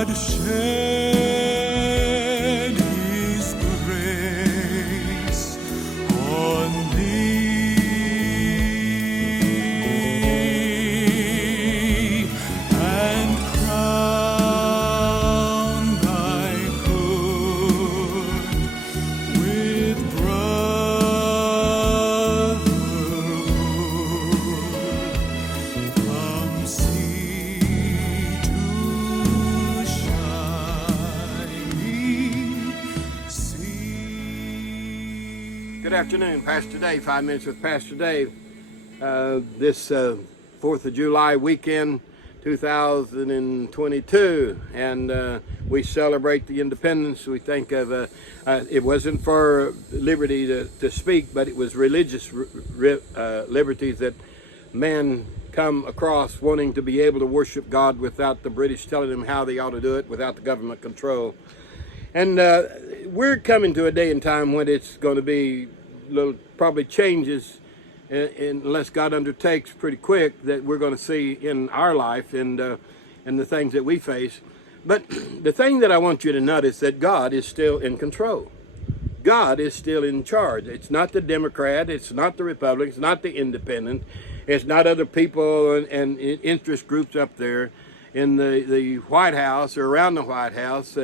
God shed His grace on thee, and crowned thy good with brotherhood from sea to shining sea. Good afternoon, Pastor Dave, 5 Minutes with Pastor Dave. This 4th of July weekend, 2022, and we celebrate the independence. We think of, it wasn't for liberty to speak, but it was religious liberties that man come across, wanting to be able to worship God without the British telling them how they ought to do it, without the government control. And we're coming to a day and time when it's going to be little probably changes, unless God undertakes pretty quick, that we're going to see in our life and the things that we face. But the thing that I want you to notice, that God is still in control. God is still in charge. It's not the Democrat, it's not the Republican, it's not the Independent, it's not other people and interest groups up there in the White House or around the White House.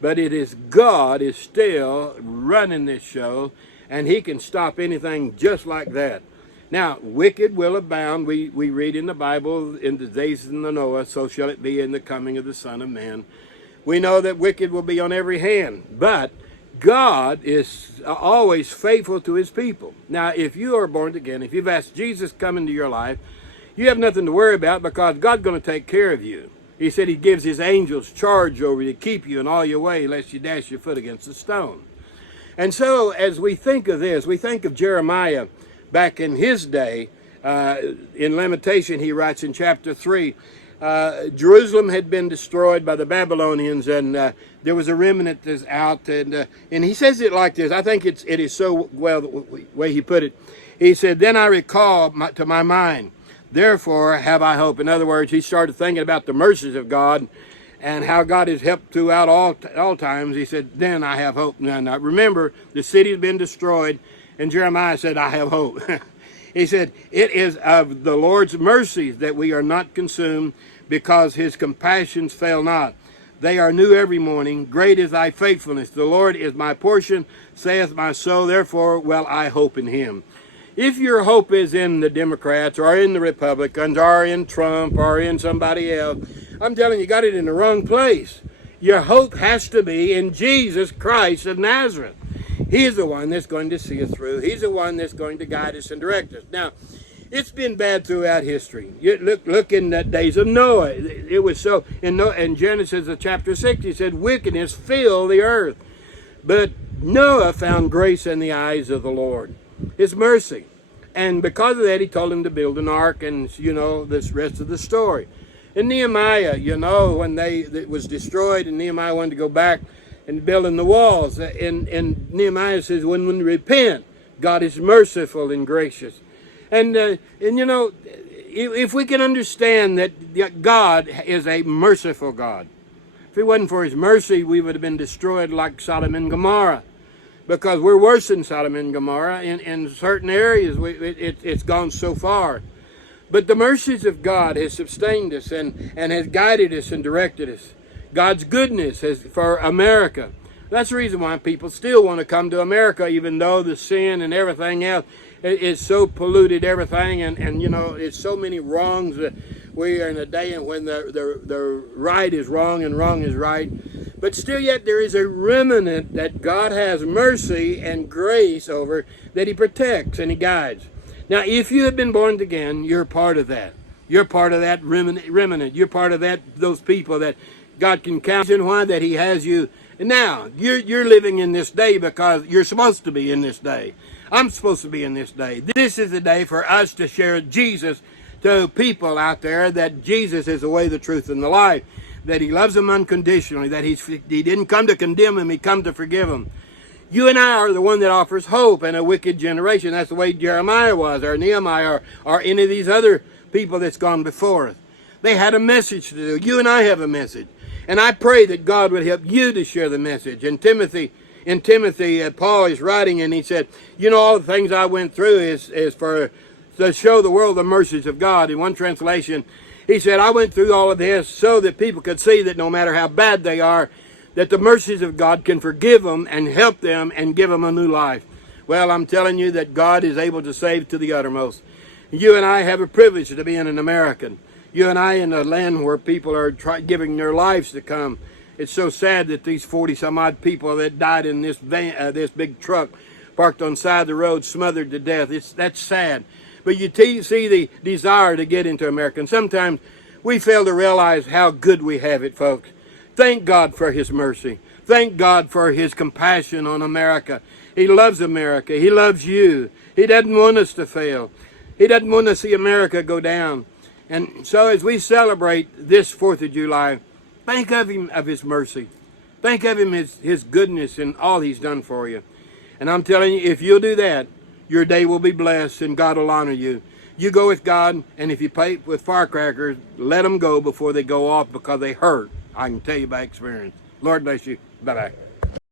But it is God is still running this show, and He can stop anything just like that. Now, wicked will abound. We read in the Bible, in the days of Noah, so shall it be in the coming of the Son of Man. We know that wicked will be on every hand, but God is always faithful to His people. Now, if you are born again, if you've asked Jesus to come into your life, you have nothing to worry about, because God's going to take care of you. He said He gives His angels charge over you to keep you in all your way, lest you dash your foot against a stone. And so, as we think of this, we think of Jeremiah back in his day. In Lamentation, he writes in chapter 3, Jerusalem had been destroyed by the Babylonians, and there was a remnant that's out. And he says it like this. I think it is so well the way he put it. He said, "Then I recall to my mind, therefore have I hope." In other words, he started thinking about the mercies of God and how God has helped throughout all times. He said, "Then I have hope." Now remember, the city has been destroyed, and Jeremiah said, "I have hope." He said, "It is of the Lord's mercies that we are not consumed, because His compassions fail not. They are new every morning. Great is thy faithfulness. The Lord is my portion, saith my soul. Therefore will I hope in Him." If your hope is in the Democrats or in the Republicans or in Trump or in somebody else, I'm telling you, got it in the wrong place. Your hope has to be in Jesus Christ of Nazareth. He's the one that's going to see us through. He's the one that's going to guide us and direct us. Now, it's been bad throughout history. You look in the days of Noah. It was so. In Genesis chapter 6, he said, "Wickedness filled the earth." But Noah found grace in the eyes of the Lord, His mercy. And because of that, He told him to build an ark, and you know this rest of the story. And Nehemiah, you know, when it was destroyed and Nehemiah wanted to go back and building the walls, and Nehemiah says, when we repent, God is merciful and gracious. And you know, if we can understand that God is a merciful God. If it wasn't for His mercy, we would have been destroyed like Sodom and Gomorrah, because we're worse than Sodom and Gomorrah. In certain areas, it's gone so far. But the mercies of God has sustained us and has guided us and directed us. God's goodness for America. That's the reason why people still want to come to America, even though the sin and everything else is so polluted, everything, and you know, it's so many wrongs. We are in a day when the right is wrong and wrong is right. But still yet there is a remnant that God has mercy and grace over, that He protects and He guides. Now, if you have been born again, you're part of that. You're part of that remnant. You're part of those people that God can count. And why that He has you. And now, you're living in this day because you're supposed to be in this day. I'm supposed to be in this day. This is the day for us to share Jesus to people out there, that Jesus is the way, the truth, and the life. That He loves them unconditionally. That He didn't come to condemn them. He come to forgive them. You and I are the one that offers hope in a wicked generation. That's the way Jeremiah was, or Nehemiah, or any of these other people that's gone before us. They had a message to do. You and I have a message. And I pray that God would help you to share the message. In Timothy, Paul is writing, and he said, you know, all the things I went through is for to show the world the mercies of God. In one translation, he said, I went through all of this so that people could see that no matter how bad they are, that the mercies of God can forgive them and help them and give them a new life. Well, I'm telling you that God is able to save to the uttermost. You and I have a privilege to be an American. You and I in a land where people are giving their lives to come. It's so sad that these 40-some-odd people that died in this van, this big truck parked on the side of the road, smothered to death. That's sad. But you see the desire to get into America. And sometimes we fail to realize how good we have it, folks. Thank God for His mercy. Thank God for His compassion on America. He loves America. He loves you. He doesn't want us to fail. He doesn't want to see America go down. And so as we celebrate this 4th of July, think of Him, of His mercy. Think of Him, His goodness and all He's done for you. And I'm telling you, if you'll do that, your day will be blessed and God will honor you. You go with God, and if you play with firecrackers, let them go before they go off because they hurt. I can tell you by experience. Lord bless you. Bye-bye.